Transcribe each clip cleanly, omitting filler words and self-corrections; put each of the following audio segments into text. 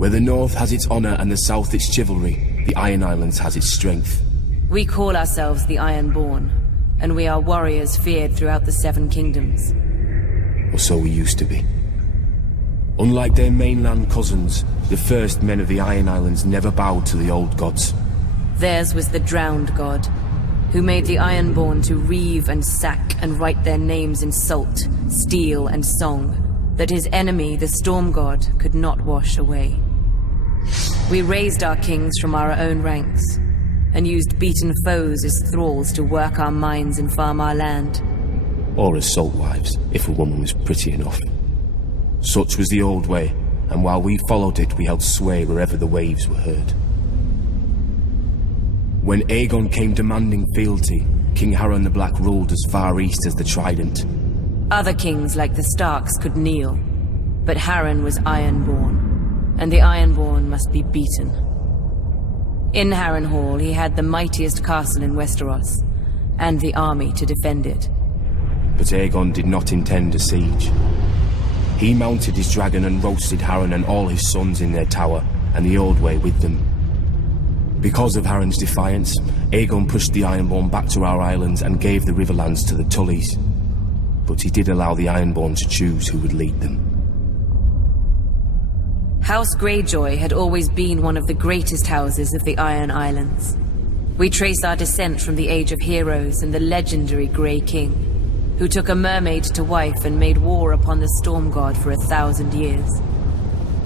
Where the North has its honor and the South its chivalry, the Iron Islands has its strength. We call ourselves the Ironborn, and we are warriors feared throughout the Seven Kingdoms. Or so we used to be. Unlike their mainland cousins, the first men of the Iron Islands never bowed to the old gods. Theirs was the drowned god, who made the Ironborn to reave and sack and write their names in salt, steel, and song, that his enemy, the Storm God, could not wash away. We raised our kings from our own ranks, and used beaten foes as thralls to work our mines and farm our land. Or as salt wives, if a woman was pretty enough. Such was the old way, and while we followed it, we held sway wherever the waves were heard. When Aegon came demanding fealty, King Harren the Black ruled as far east as the Trident. Other kings like the Starks could kneel, but Harren was Ironborn, and the Ironborn must be beaten. In Harrenhal, he had the mightiest castle in Westeros, and the army to defend it. But Aegon did not intend a siege. He mounted his dragon and roasted Harren and all his sons in their tower, and the Old Way with them. Because of Harren's defiance, Aegon pushed the Ironborn back to our islands and gave the Riverlands to the Tullys. But he did allow the Ironborn to choose who would lead them. House Greyjoy had always been one of the greatest houses of the Iron Islands. We trace our descent from the Age of Heroes and the legendary Grey King, who took a mermaid to wife and made war upon the Storm God for 1,000 years.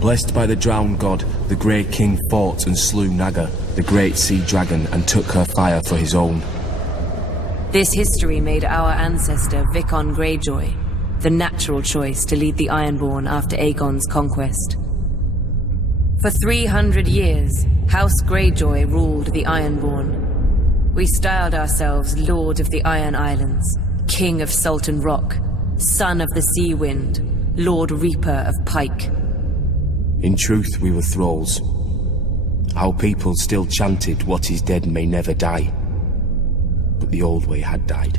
Blessed by the Drowned God, the Grey King fought and slew Naga, the great sea dragon, and took her fire for his own. This history made our ancestor Vicon Greyjoy the natural choice to lead the Ironborn after Aegon's conquest. For 300 years, House Greyjoy ruled the Ironborn. We styled ourselves Lord of the Iron Islands, King of Salt and Rock, Son of the Sea Wind, Lord Reaper of Pike. In truth, we were thralls. Our people still chanted, "What is dead may never die." But the Old Way had died.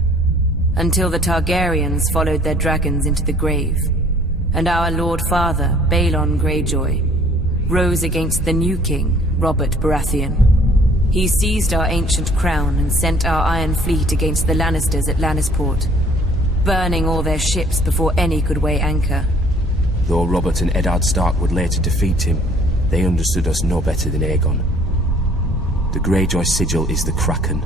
Until the Targaryens followed their dragons into the grave, and our Lord Father, Balon Greyjoy, rose against the new king, Robert Baratheon. He seized our ancient crown and sent our Iron Fleet against the Lannisters at Lannisport, burning all their ships before any could weigh anchor. Though Robert and Eddard Stark would later defeat him, they understood us no better than Aegon. The Greyjoy sigil is the Kraken.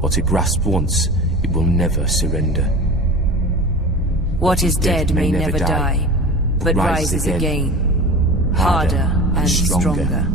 What it grasped once, it will never surrender. What is dead may never die, but rises again, harder and stronger.